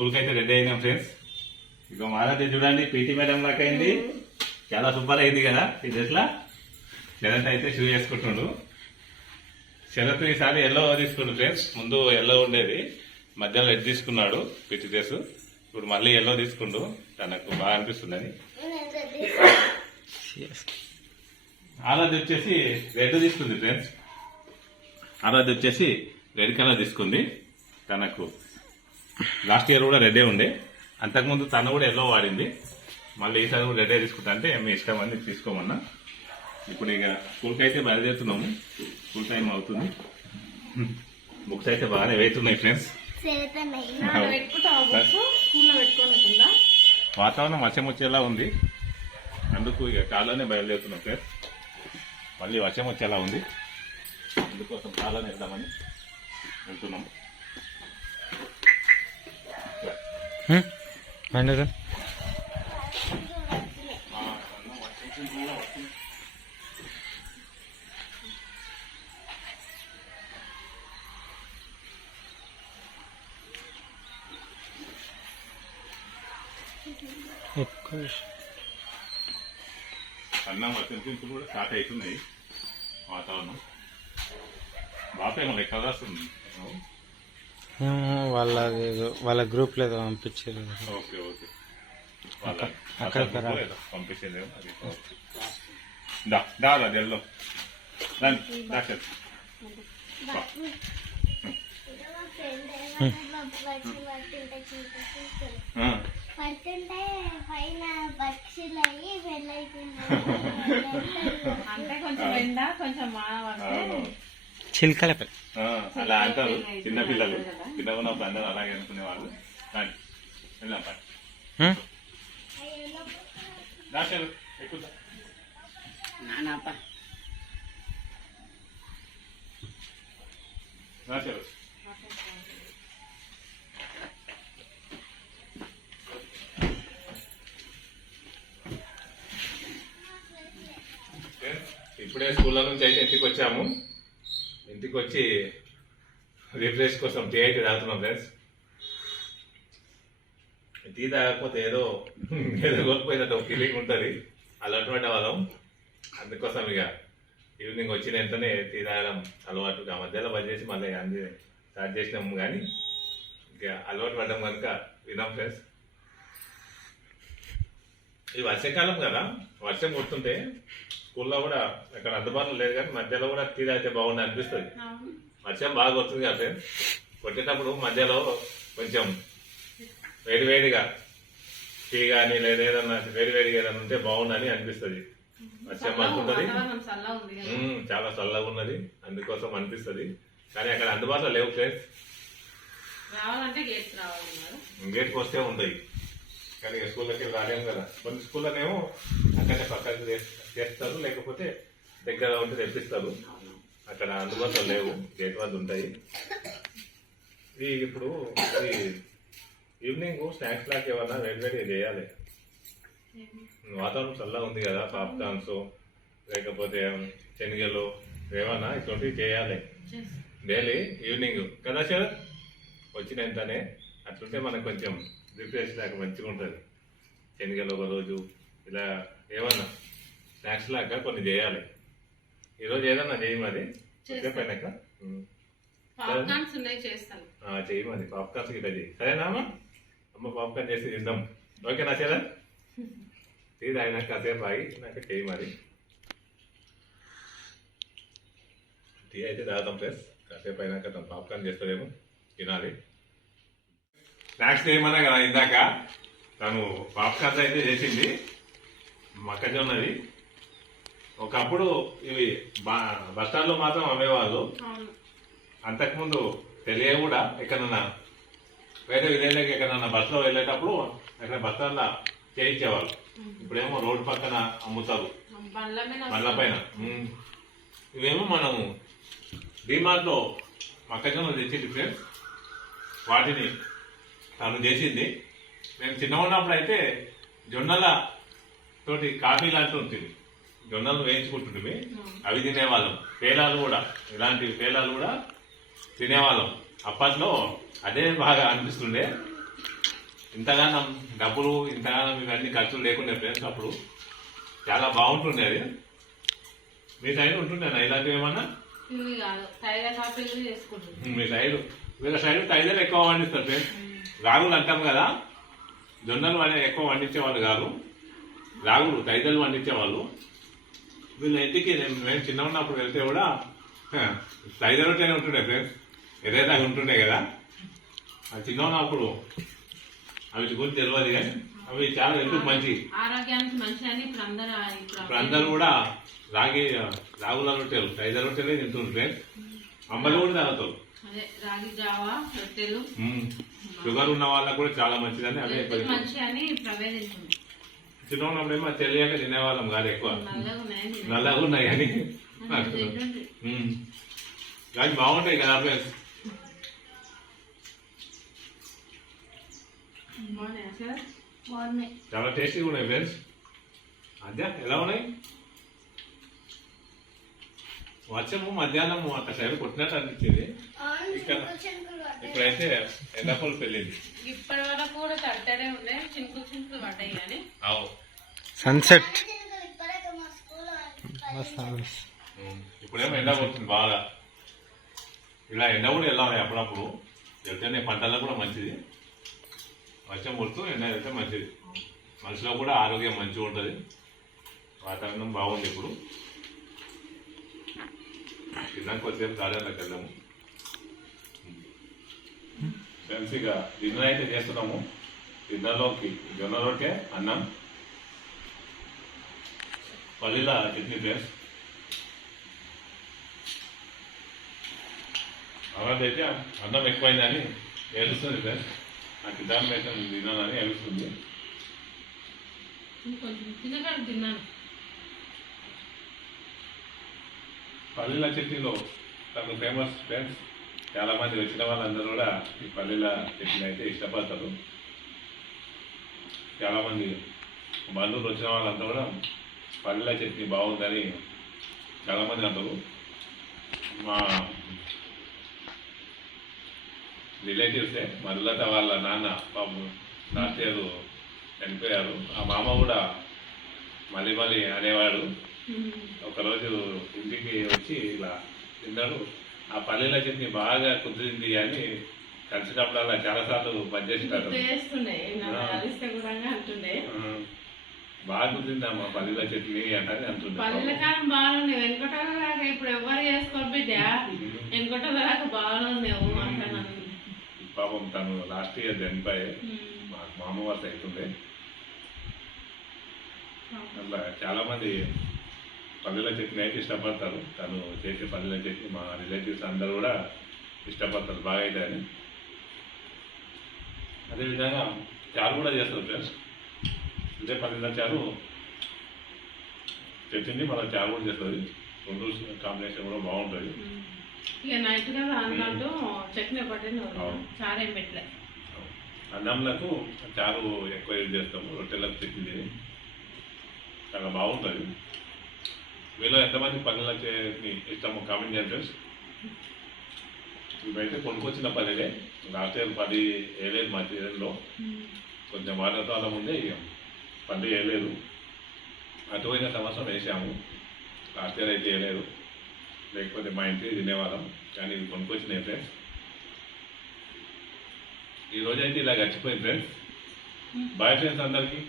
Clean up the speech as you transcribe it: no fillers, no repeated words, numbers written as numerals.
స్కూల్కి అయితే రెడీ అయినాం ఫ్రెండ్స్. ఇక మారైతే చూడండి పీటీ మేడం లాగా అయింది, చాలా సూపర్ అయింది కదా ఈ డ్రెస్లా. శరత్ అయితే షూ వేసుకుంటుండు. శరత్ ఈసారి ఎల్లో తీసుకుంటు ఫ్రెండ్స్. ముందు ఎల్లో ఉండేది, మధ్యలో రెడ్ తీసుకున్నాడు పీటీ డ్రెస్. ఇప్పుడు మళ్ళీ ఎల్లో తీసుకుండు, తనకు బాగా అనిపిస్తుందని. ఆరాధ్య వచ్చేసి రెడ్ తీసుకుంది ఫ్రెండ్స్. ఆరాధ్య వచ్చేసి రెడ్ కలర్ తీసుకుంది. తనకు లాస్ట్ ఇయర్ కూడా రెడ్డే ఉండే, అంతకుముందు తను కూడా ఎల్లో వాడింది. మళ్ళీ ఈసారి కూడా రెడ్డే తీసుకుంటా అంటే మీ ఇష్టం అని తీసుకోమన్నా. ఇప్పుడు ఇక స్కూల్కి అయితే బయలుదేరుతున్నాము, స్కూల్ టైం అవుతుంది. బుక్స్ అయితే బాగానే వెళ్తున్నాయి ఫ్రెండ్స్. వాతావరణం వర్షం వచ్చేలా ఉంది, అందుకు ఇక కాళ్ళనే బయలుదేరుతున్నాం ఫ్రెండ్స్. మళ్ళీ వర్షం వచ్చేలా ఉంది, అందుకోసం కాళ్ళనే వెళ్దామని వెళ్తున్నాం. అన్నం వర్షం కూడా స్టార్ట్ అవుతున్నాయి. వాతావరణం బాపేమో లెక్క రాస్తుంది. వాళ్ళ గ్రూప్ లో పంపించారు. ఓకే ఓకే, అక్కడ పంపించలేదు. అది దా జల్లో పడుతుంటే పైన పక్షులు అయ్యి అంటే కొంచెం ఎండ కొంచెం చిలకల అలా అంటారు చిన్నపిల్లలు. చిన్నగా ఉన్నప్పుడు అందరూ అలాగే అనుకునే వాళ్ళు. ఎక్కువ ఇప్పుడే స్కూల్లో నుంచి అయితే ఇంటికి వచ్చాము. ఇంటికి వచ్చి రిఫ్రెష్ కోసం టీ అయితే తాగుతున్నాం ఫ్రెండ్స్. టీ తాగకపోతే ఏదో కోల్పోయినట్టు ఒక ఫీలింగ్ ఉంటుంది, అలవాటు వాళ్ళం. అందుకోసం ఇక ఈవినింగ్ వచ్చిన వెంటనే టీ తాగడం అలవాటు. ఆ మధ్యలో బంద్ చేసి మళ్ళీ అన్ని స్టార్ట్ చేసినాము, కానీ ఇక అలవాటు పడ్డాం కనుక వినాం ఫ్రెండ్స్. ఈ వర్షాకాలం కదా, వర్షం కొడుతుంటే స్కూల్లో కూడా అక్కడ అందుబాటులో లేదు, కానీ మధ్యలో కూడా టీ తాగితే బాగుంది అనిపిస్తుంది. వర్షం బాగా కొడుతుంది కదా ఫ్రెండ్స్, కొట్టేటప్పుడు మధ్యలో కొంచెం వేడివేడిగా టీ కానీ లేదా ఏదన్నా వేడివేడిగా ఏదన్నా ఉంటే బాగుందని అనిపిస్తుంది. వర్షం పడుతుంటది, చాలా చల్లగా ఉన్నది, అందుకోసం అనిపిస్తుంది. కానీ అక్కడ అందుబాటులో లేవు ఫ్రెండ్స్. గేట్కి వస్తే ఉంటాయి, కానీ స్కూల్లోకి రాలేము కదా. కొన్ని స్కూల్లోనేమో అక్కడే పక్కన చేస్తారు, లేకపోతే దగ్గర ఉంటే తెప్పిస్తారు. అక్కడ అందుబాటులో లేవు, గేట్ వద్ద ఉంటాయి. ఇప్పుడు ఈవినింగ్ స్నాక్స్ లాగా ఏమన్నా వేడివేడిగా చేయాలి. వాతావరణం చల్లగా ఉంది కదా, పాప్కార్న్స్ లేకపోతే శనగలు ఏమన్నా ఇటువంటివి చేయాలి డైలీ ఈవినింగ్ కదా సార్. వచ్చిన వెంటనే అట్లుంటే మనకు కొంచెం రిఫ్రెష్ లాగా మంచిగా ఉంటుంది. శనగలు ఒక రోజు ఇలా ఏమన్నా స్నాక్స్ లాగా కొన్ని చేయాలి. ఈరోజు ఏదన్నా చేయి మరి చెప్పాక చెయ్యి మరి పాప్కార్న్స్ గిట్లా చేయి. సరేనా అమ్మ? అమ్మ పాప్కార్న్ చేసి తిందాం, ఓకేనా సరే? టీ తాగినాక కాసేపు ఆగి నాకు చెయ్యి మరి. టీ అయితే తాగుతాం ప్లస్ కాసేపు అయినాక తను పాప్కార్న్ చేస్తాడేమో, తినాలి. స్నాక్స్ ఏమన్నా కదా ఇందాక తను పాప్కార్న్స్ అయితే చేసింది, మొక్కజొన్నది. ఒకప్పుడు ఇవి బస్టాండ్లో మాత్రం అమ్మేవాళ్ళు, అంతకుముందు తెలియ కూడా ఎక్కడన్నా వేరే విలేజ్లోకి ఎక్కడన్నా బస్సులో వెళ్ళేటప్పుడు అక్కడ బస్టాండ్లో చేయించేవాళ్ళు. ఇప్పుడేమో రోడ్డు పక్కన అమ్ముతారు బండ్ల పైన. ఇవేమో మనము డిమార్ట్లో మొక్కజొన్న తెచ్చింది ఫ్రెండ్స్, వాటిని తను చేసింది. మేము చిన్నగా ఉన్నప్పుడు అయితే జొన్నల తోటి కాఫీ లాంటి ఉంటుంది, జొన్నలు వేయించుకుంటుంటే అవి తినేవాళ్ళం. పేలాలు కూడా, ఇలాంటి పేలాలు కూడా తినేవాళ్ళం. అప్పట్లో అదే బాగా అనిపిస్తుండే. ఇంతగానం డబ్బులు ఇంతగానం ఇవన్నీ ఖర్చులు లేకుండా ఫ్రెండ్స్ అప్పుడు చాలా బాగుంటుండే అది. మీ సైడ్ ఉంటుండే ఇలాంటివి ఏమన్నా? ఇవి కాదు తైల కాపీలు చేసుకుంటుంది. మీ సైడ్ వీళ్ళ సైడ్ తైదలు ఎక్కువ పండిస్తారు ఫ్రెండ్స్. రాగులు అంటాం కదా, జొన్నలు అనేవి ఎక్కువ పండించేవాళ్ళు కాదు, రాగులు తైదలు పండించేవాళ్ళు. వీళ్ళ ఇంటికి మేము చిన్న ఉన్నప్పుడు వెళ్తే కూడా తైద రొట్టెనే ఉంటుండే ఫ్రెండ్స్, ఏదైతే అవి ఉంటుండే కదా. అది చిన్న ఉన్నప్పుడు అవి గురించి తెలియదు కానీ అవి చాలా ఎందుకు మంచి, ఆరోగ్యానికి మంచి అని ఇప్పుడు అందరూ కూడా రాగుల రొట్టెలు తైద రొట్టెలే తింటుండ్రు ఫ్రెండ్స్. అమ్మలు కూడా తాగుతారు. అదే రాగి జావా రొట్టెలు షుగర్ ఉన్న వాళ్ళకు కూడా చాలా మంచిదని అవే మంచి అని ప్రవేశించింది. చిన్న ఉన్నప్పుడు ఏమో తెలియక తినేవాళ్ళం కాదు, ఎక్కువ నల్లగా ఉన్నాయి అని. కానీ బాగుంటాయి కదా ఫ్రెండ్స్, బాగున్నాయి. చాలా టేస్టీగా ఉన్నాయి ఫ్రెండ్స్. అదే ఎలా ఉన్నాయి? వర్షము మధ్యాహ్నం అక్కడ సైడ్ కొట్టినట్టు అనిపించింది. ఇక్కడ ఇప్పుడైతే ఎండపల్లి పెళ్ళింది. ఇప్పటి వరకు కూడా తట్టడే ఉండే, చినుకులు చినుకులు పడ్డాయి కానీ సన్సెట్ ఇప్పుడేమో ఎండ కొడుతుంది బాగా. ఇలా ఎండ కూడా ఎలా ఉన్నాయి అప్పుడప్పుడు వెళ్తేనే పంటలకు కూడా మంచిది. వర్షం కొడుతూ ఎండ వెళ్తే మంచిది, మనిషిలో కూడా ఆరోగ్యం మంచిగా ఉంటుంది. వాతావరణం బాగుంది. ఇప్పుడు తిన్నాక కొద్దిసేపు గార్డెన్లోకి వెళ్దాము ఫ్రెండ్స్. ఇక డిన్నర్ అయితే చేస్తున్నాము. డిన్నర్లోకి జొన్న రొట్టె, అన్నం, పల్లీల చట్నీ ఫ్రెండ్స్. అలాంటి అన్నం ఎక్కువైందని ఏడుస్తుంది ఫ్రెండ్స్. నాకు దాని అయితే తిన్నానని ఏడుస్తుంది. కొంచెం తినగానే తిన్నాను. పల్లీల చట్నీలో తనకు ఫేమస్ ఫ్రెండ్స్. చాలా మంది వచ్చిన వాళ్ళందరూ కూడా ఈ పల్లీల చట్నీ అయితే ఇష్టపడతారు. చాలా మంది బంధువులు వచ్చిన వాళ్ళంతా కూడా పల్లీల చట్నీ బాగుందని చాలా మంది అంటారు. మా రిలేటివ్సే, మరులత వాళ్ళ నాన్న పాపం లాస్ట్ ఇయర్ చనిపోయారు. ఆ మామ కూడా మళ్ళీ మళ్ళీ అనేవాడు. ఒకరోజు ఇంటికి వచ్చి ఇలా తిన్నాడు, ఆ పల్లీల చట్నీ బాగా కుదిరింది అని కలిసినప్పుడల్లా చాలా సార్లు పనిచేస్తాడు. బాగా కుదిరిందమ్మా పల్లీల చట్నీ అంటే అంటుండే. పల్లీల కాలం బాగుండే, వెనుకటల దాకా ఇప్పుడు ఎవరు చేసుకోరు బిడ్డ, వెనుకటల దాకా బాగుండేవు అంటున్నాను. పాపం తను లాస్ట్ ఇయర్ చనిపోయే మా మామ వర్ష అవుతుండే. అట్లా చాలా మంది పల్లీల చట్నీ అయితే ఇష్టపడతారు. తను చేసే పల్లీల చట్నీ మా రిలేటివ్స్ అందరూ కూడా ఇష్టపడతారు, బాగా అయితే అని. అదేవిధంగా చారు కూడా చేస్తారు ఫ్రెండ్స్. ఇదే పల్లీల చారు చట్నీ మన చారు కూడా చేస్తుంది. రెండు కాంబినేషన్ కూడా బాగుంటుంది. ఇక నైట్ కదా అన్నట్టు చట్నీ ఒకటి చారు ఏం పెట్టలే. అన్నంలకు చారు ఎక్కువ యూజ్ చేస్తాము, రొట్టెలకు చట్నీ తిని చాలా బాగుంటుంది. మీలో ఎంతమంది పల్లెల చట్నీ ఇష్టమో కామెంట్ చేయండి ఫ్రెండ్స్. ఇవైతే కొనుక్కొచ్చిన పల్లెలే, లాస్ట్ ఇయర్ 10 వేయలేదు మా సీజన్లో. కొంచెం వాతావరణం ముందే ఇక 10 వేయలేదు. అటు పోయిన సంవత్సరం వేసాము, లాస్ట్ ఇయర్ అయితే వేయలేదు. లేకపోతే మా ఇంటికి తినేవాళ్ళం, కానీ ఇవి కొనుక్కొచ్చినాయి ఫ్రెండ్స్. ఈరోజు అయితే ఇలా గడిచిపోయింది ఫ్రెండ్స్. బాయ్ ఫ్రెండ్స్ అందరికీ.